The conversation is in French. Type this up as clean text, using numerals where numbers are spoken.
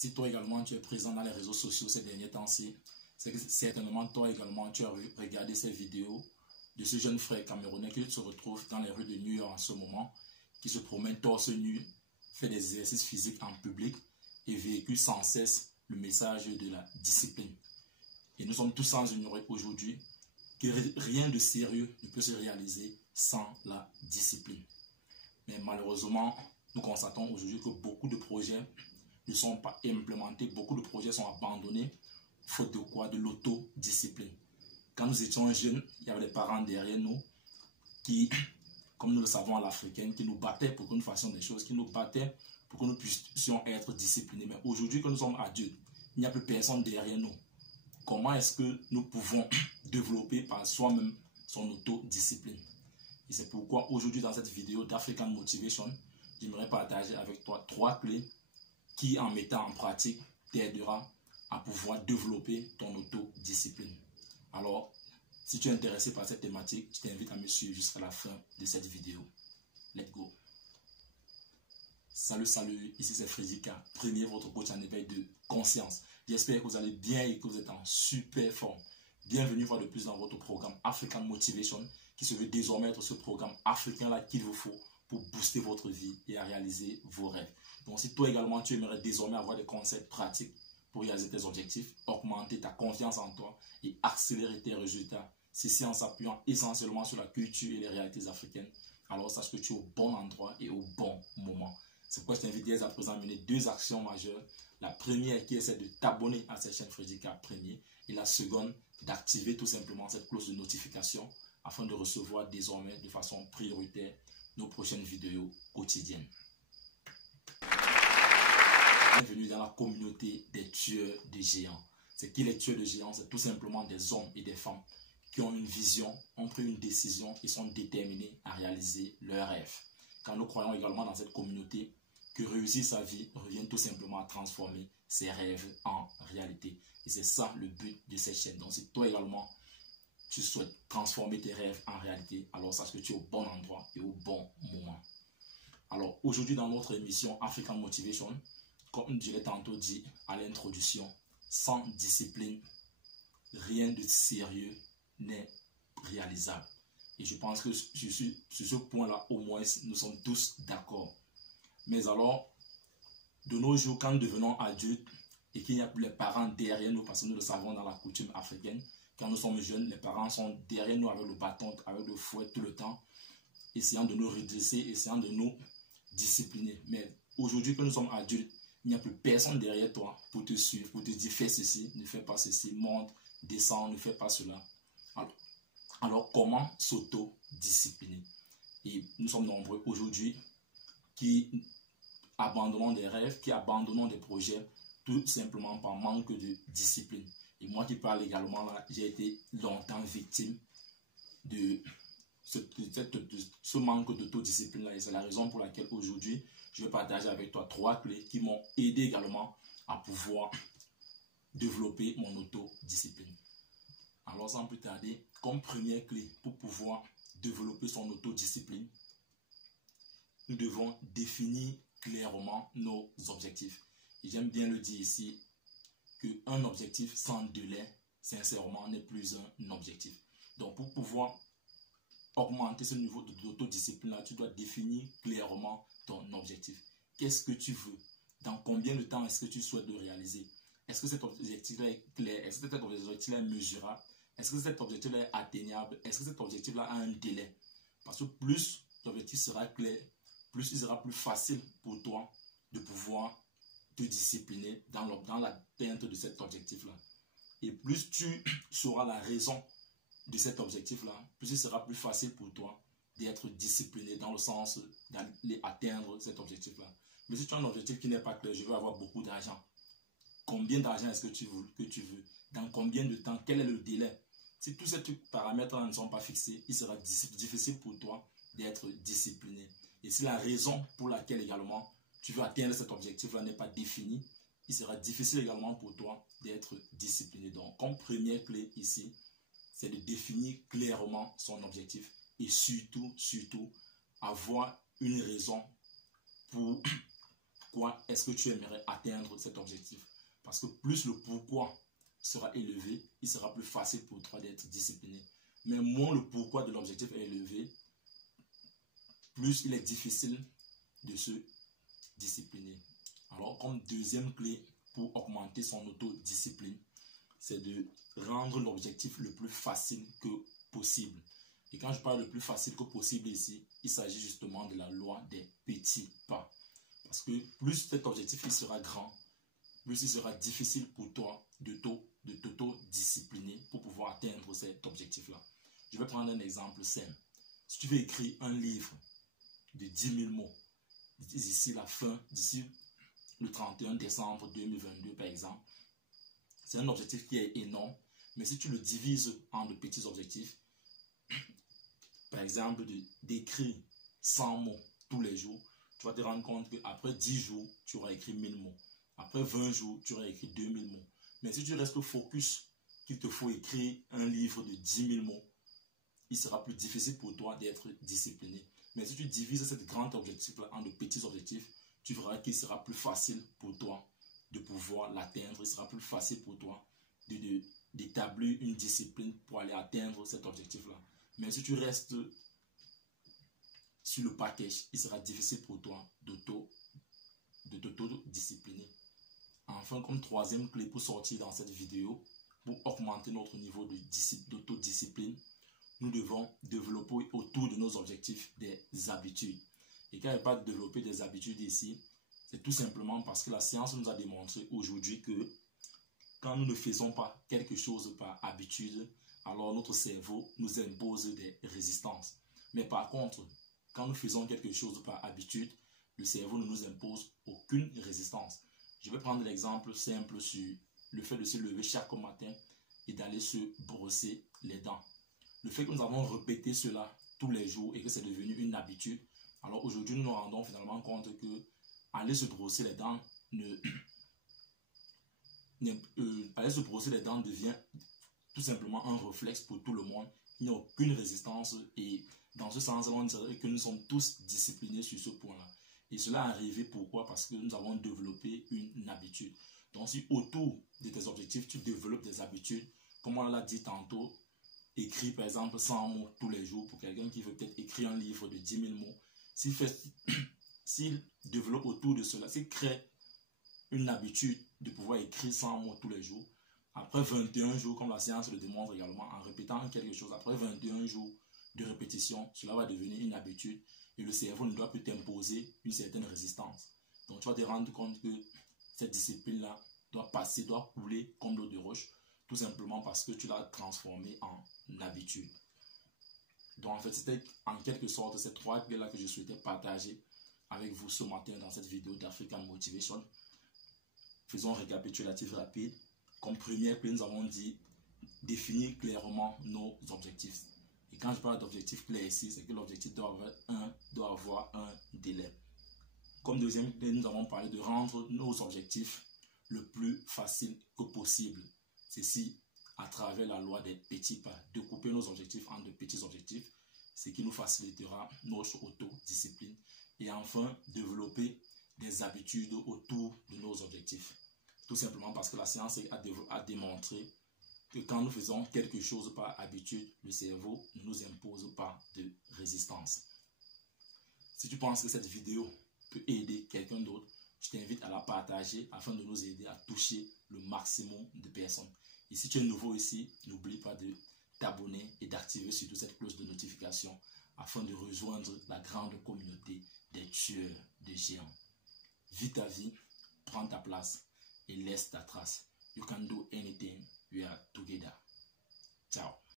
Si toi également tu es présent dans les réseaux sociaux ces derniers temps-ci, c'est que certainement toi également tu as regardé ces vidéos de ce jeune frère camerounais qui se retrouve dans les rues de New York en ce moment, qui se promène torse nu, fait des exercices physiques en public et véhicule sans cesse le message de la discipline. Et nous sommes tous sans ignorer aujourd'hui que rien de sérieux ne peut se réaliser sans la discipline. Mais malheureusement, nous constatons aujourd'hui que beaucoup de projets ne sont pas implémentés, beaucoup de projets sont abandonnés, faute de quoi? De l'autodiscipline. Quand nous étions jeunes, il y avait des parents derrière nous qui, comme nous le savons à l'africaine, qui nous battaient pour que nous fassions des choses, qui nous battaient pour que nous puissions être disciplinés. Mais aujourd'hui que nous sommes adultes, il n'y a plus personne derrière nous. Comment est-ce que nous pouvons développer par soi-même son autodiscipline? Et c'est pourquoi aujourd'hui dans cette vidéo d'African Motivation, j'aimerais partager avec toi 3 clés qui, en mettant en pratique, t'aidera à pouvoir développer ton autodiscipline. Alors, si tu es intéressé par cette thématique, je t'invite à me suivre jusqu'à la fin de cette vidéo. Let's go! Salut, salut, ici c'est Frédika, premier votre coach en éveil de conscience. J'espère que vous allez bien et que vous êtes en super forme. Bienvenue une fois de plus dans votre programme African Motivation, qui se veut désormais être ce programme africain-là qu'il vous faut pour booster votre vie et à réaliser vos rêves. Donc si toi également tu aimerais désormais avoir des concepts pratiques pour réaliser tes objectifs, augmenter ta confiance en toi et accélérer tes résultats, ceci en s'appuyant essentiellement sur la culture et les réalités africaines, alors sache que tu es au bon endroit et au bon moment. C'est pourquoi je t'invite dès à présent à mener 2 actions majeures. La première qui est de t'abonner à cette chaîne Frédika premier, et la seconde d'activer tout simplement cette cloche de notification afin de recevoir désormais de façon prioritaire nos prochaines vidéos quotidiennes. Bienvenue dans la communauté des tueurs de géants. C'est qui les tueurs de géants? C'est tout simplement des hommes et des femmes qui ont une vision, ont pris une décision et sont déterminés à réaliser leurs rêves. Car nous croyons également dans cette communauté que réussir sa vie revient tout simplement à transformer ses rêves en réalité. Et c'est ça le but de cette chaîne. Donc si toi également tu souhaites transformer tes rêves en réalité, alors sache que tu es au bon endroit et au bon moment. Alors aujourd'hui dans notre émission African Motivation, comme je l'ai tantôt dit à l'introduction, sans discipline, rien de sérieux n'est réalisable. Et je pense que sur ce point-là, au moins, nous sommes tous d'accord. Mais alors, de nos jours, quand nous devenons adultes et qu'il n'y a plus les parents derrière nous, parce que nous le savons dans la coutume africaine, quand nous sommes jeunes, les parents sont derrière nous avec le bâton, avec le fouet tout le temps, essayant de nous redresser, essayant de nous discipliner. Mais aujourd'hui que nous sommes adultes, il n'y a plus personne derrière toi pour te suivre, pour te dire fais ceci, ne fais pas ceci, monte, descends, ne fais pas cela. Alors comment s'auto-discipliner? Et nous sommes nombreux aujourd'hui qui abandonnons des rêves, qui abandonnons des projets tout simplement par manque de discipline. Et moi qui parle également là, j'ai été longtemps victime de ce manque d'autodiscipline là. Et c'est la raison pour laquelle aujourd'hui, je vais partager avec toi 3 clés qui m'ont aidé également à pouvoir développer mon autodiscipline. Alors sans plus tarder, comme première clé pour pouvoir développer son autodiscipline, nous devons définir clairement nos objectifs. Et j'aime bien le dire ici, qu'un objectif sans délai, sincèrement, n'est plus un objectif. Donc pour pouvoir augmenter ce niveau d'autodiscipline là, tu dois définir clairement ton objectif. Qu'est-ce que tu veux? Dans combien de temps est-ce que tu souhaites le réaliser? Est-ce que cet objectif est clair? Est-ce que cet objectif est mesurable? Est-ce que cet objectif est atteignable? Est-ce que cet objectif-là a un délai? Parce que plus l'objectif sera clair, plus il sera plus facile pour toi de pouvoir te discipliner dans l'atteinte de cet objectif-là. Et plus tu sauras la raison de cet objectif-là, plus il sera plus facile pour toi d'être discipliné dans le sens d'aller atteindre cet objectif-là. Mais si tu as un objectif qui n'est pas clair, je veux avoir beaucoup d'argent. Combien d'argent est-ce que tu veux? Dans combien de temps? Quel est le délai? Si tous ces paramètres-là ne sont pas fixés, il sera difficile pour toi d'être discipliné. Et si la raison pour laquelle également tu veux atteindre cet objectif-là n'est pas définie, il sera difficile également pour toi d'être discipliné. Donc, comme première clé ici, c'est de définir clairement son objectif et surtout, avoir une raison pour pourquoi est-ce que tu aimerais atteindre cet objectif. Parce que plus le pourquoi sera élevé, il sera plus facile pour toi d'être discipliné. Mais moins le pourquoi de l'objectif est élevé, plus il est difficile de se discipliner. Alors, comme deuxième clé pour augmenter son autodiscipline, c'est de rendre l'objectif le plus facile que possible. Et quand je parle le plus facile que possible ici, il s'agit justement de la loi des petits pas. Parce que plus cet objectif il sera grand, plus il sera difficile pour toi de t'auto-discipliner pour pouvoir atteindre cet objectif-là. Je vais prendre un exemple simple. Si tu veux écrire un livre de 10 000 mots d'ici la fin, d'ici le 31 décembre 2022 par exemple, c'est un objectif qui est énorme, mais si tu le divises en de petits objectifs, par exemple d'écrire 100 mots tous les jours, tu vas te rendre compte qu'après 10 jours, tu auras écrit 1000 mots. Après 20 jours, tu auras écrit 2000 mots. Mais si tu restes focus qu'il te faut écrire un livre de 10 000 mots, il sera plus difficile pour toi d'être discipliné. Mais si tu divises ce grand objectif-là en de petits objectifs, tu verras qu'il sera plus facile pour toi de pouvoir l'atteindre. Il sera plus facile pour toi d'établir une discipline pour aller atteindre cet objectif-là. Mais si tu restes sur le package, il sera difficile pour toi de t'auto-discipliner. Enfin, comme troisième clé pour sortir dans cette vidéo, pour augmenter notre niveau d'autodiscipline, nous devons développer autour de nos objectifs des habitudes. Et quand il n'y a pas de développer des habitudes ici, c'est tout simplement parce que la science nous a démontré aujourd'hui que quand nous ne faisons pas quelque chose par habitude, alors notre cerveau nous impose des résistances. Mais par contre, quand nous faisons quelque chose par habitude, le cerveau ne nous impose aucune résistance. Je vais prendre l'exemple simple sur le fait de se lever chaque matin et d'aller se brosser les dents. Le fait que nous avons répété cela tous les jours et que c'est devenu une habitude, alors aujourd'hui nous nous rendons finalement compte que aller se brosser les dents aller se brosser les dents devient tout simplement un réflexe pour tout le monde. Il n'y a aucune résistance et dans ce sens, on dirait que nous sommes tous disciplinés sur ce point-là. Et cela est arrivé pourquoi? Parce que nous avons développé une habitude. Donc si autour de tes objectifs, tu développes des habitudes, comme on l'a dit tantôt, écrit par exemple 100 mots tous les jours pour quelqu'un qui veut peut-être écrire un livre de 10 000 mots. S'il développe autour de cela, s'il crée une habitude de pouvoir écrire 100 mots tous les jours, après 21 jours, comme la science le démontre également, en répétant quelque chose, après 21 jours de répétition, cela va devenir une habitude et le cerveau ne doit plus t'imposer une certaine résistance. Donc tu vas te rendre compte que cette discipline-là doit couler comme l'eau de roche, tout simplement parce que tu l'as transformée en habitude. Donc en fait, c'était en quelque sorte ces trois clés-là que je souhaitais partager avec vous ce matin dans cette vidéo d'African Motivation. Faisons un récapitulatif rapide. Comme première clé, nous avons dit définir clairement nos objectifs. Et quand je parle d'objectif clair ici, c'est que l'objectif doit avoir un délai. Comme deuxième clé, nous avons parlé de rendre nos objectifs le plus facile que possible. Ceci à travers la loi des petits pas, de couper nos objectifs en de petits objectifs, ce qui nous facilitera notre autodiscipline. Et enfin, développer des habitudes autour de nos objectifs. Tout simplement parce que la science a démontré que quand nous faisons quelque chose par habitude, le cerveau ne nous impose pas de résistance. Si tu penses que cette vidéo peut aider quelqu'un d'autre, je t'invite à la partager afin de nous aider à toucher le maximum de personnes. Et si tu es nouveau ici, n'oublie pas de t'abonner et d'activer surtout cette cloche de notification afin de rejoindre la grande communauté des tueurs de géants. Vis ta vie, prends ta place et laisse ta trace. You can do anything. We are together. Ciao.